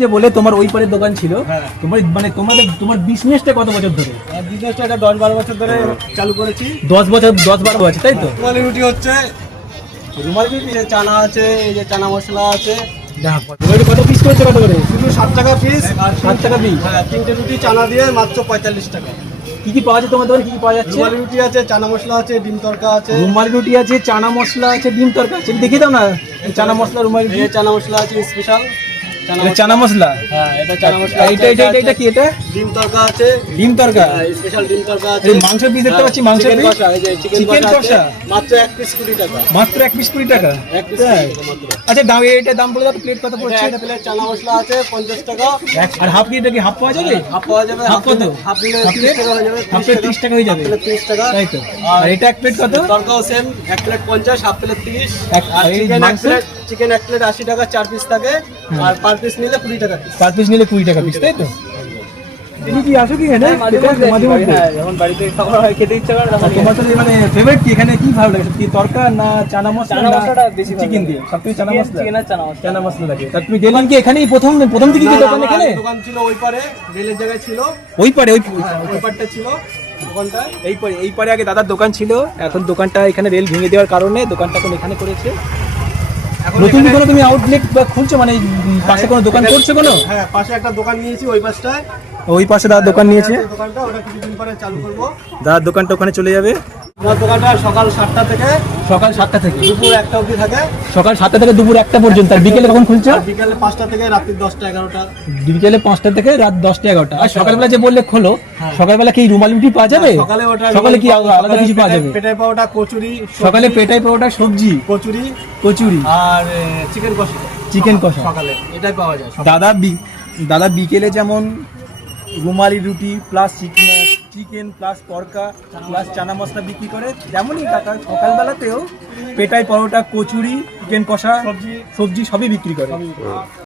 যে বলে তোমার ওই পারের দোকান ছিল, তোমার মানে তোমার বিজনেসটা কত বছর ধরে? বিজনেসটা এটা 10-12 বছর ধরে চালু করেছি। 10 বছর 10-12 বছর, তাই তো? রুমালি রুটি হচ্ছে, রুমালি রুটি চানা আছে, এই যে চানা মশলা আছে। কত পিস করেছে, কত করে? শুধু 7 টাকা পিস। 7 টাকা পিস? হ্যাঁ, 3টে রুটি চানা দিয়ে মাত্র 45 টাকা। কি কি পাওয়া যায় তোমার দোকানে? কি কি পাওয়া যাচ্ছে? রুমালি রুটি আছে, চানা মশলা আছে, ডিম তড়কা আছে। রুমালি রুটি আছে, চানা মশলা আছে, ডিম তড়কা আছে। দেখিয়ে দাও না চানা মশলা, রুমালি রুটি। এই চানা মশলা আছে স্পেশাল চানা মশলা। হ্যাঁ, এটা চানা মশলা। এটা কি? এটা ডিম তড়কা আছে। ডিম তড়কা, স্পেশাল ডিম তড়কা আছে। এই মাংসের পিস দেখতে পাচ্ছি, মাংসের চিকেন পিস। কষা, এই যে চিকেন কষা মাত্র 1 পিস 20 টাকা। মাত্র 1 পিস 20 টাকা? 1 পিস 20 টাকা মাত্র। আচ্ছা দাম, এটা দাম বলে দাও, প্লেট কত পড়ছে? এটা প্লেট চানা মশলা আছে 50 টাকা। আর হাফ কি? এটা কি হাফ পাওয়া যাবে? হাফ পাওয়া যাবে। হাফ কত? হাফ নিলে হাফ 30 টাকা হয়ে যাবে। হাফ প্লেট 30 টাকা হয়ে যাবে। প্লেট 30 টাকা, তাই তো? আর এটা এক প্লেট কত? তড়কাও সেম, 1 প্লেট 50, হাফ প্লেট 30। আর এই চিকেন এক প্লেট 80 টাকা, 4 পিস থাকে। আর পার পিস নিলে 20 টাকা পিস। 5 পিস নিলে 20 টাকা পিস, তাই তো? তুমি কি আসো কি এখানে মাঝে মধ্যে? এখন বাড়িতে খাবার হয়, খেতে ইচ্ছা করে। তোমার তো মানে ফেভারিট কি এখানে, কি ভালো লাগে? কি তড়কা না চানা মশলা? চানা মশলাটা বেশি, চিকেন দিয়ে সবথেকে চানা মশলা। চিকেন আর চানা মশলা লাগে। তা তুমি গেলেন কি এখানেই প্রথম থেকে কি দোকান এখানে? দোকান ছিল ওই পারে, রেলের জায়গায় ছিল। ওই পারে, ওই পারটা ছিল দোকানটা। এই পারে আগে দাদার দোকান ছিল, এখন দোকানটা এখানে রেল ভেঙে দেওয়ার কারণে দোকানটা এখন এখানে করেছে। নতুন কোনো তুমি আউটলেট বা খুলছো, মানে পাশে কোনো দোকান করছো কোনো? হ্যাঁ, পাশে একটা দোকান নিয়েছি ওই পাশটায়। ওই পাশে দাদার দোকান নিয়েছে। দোকানটা ওটা কিছুদিন পরে চালু করব। দাদার দোকানটা ওখানে চলে যাবে। আমার দোকানটা সকাল 7টা থেকে দুপুর 1টা অবধি থাকে। সকাল 7টা থেকে দুপুর 1টা পর্যন্ত। আর বিকেলে কখন খুলছো? বিকেলে 5টা থেকে রাত্রি 10টা 11টা। বিকেলে 5টা থেকে রাত 10টা 11টা। আর সকালবেলা যে বললে খোলো, সকালবেলা কি রুমালি রুটি পাওয়া যাবে? সকালে কি আলাদা কিছু পাওয়া যাবে? পেটাই পাউডার, কচুরি। সকালে পেটাই পাউডার, সবজি, কচুরি আর চিকেন কষা সকালে এটাই পাওয়া যায়। দাদা বিকেলে যেমন রুমালি রুটি প্লাস চিকেন প্লাস তড়কা প্লাস চানা মশলা বিক্রি করে, তেমনই কাকা সকালবেলাতেও পেটাই পরোটা, কচুরি, চিকেন কষা, সবজি সবই বিক্রি করে।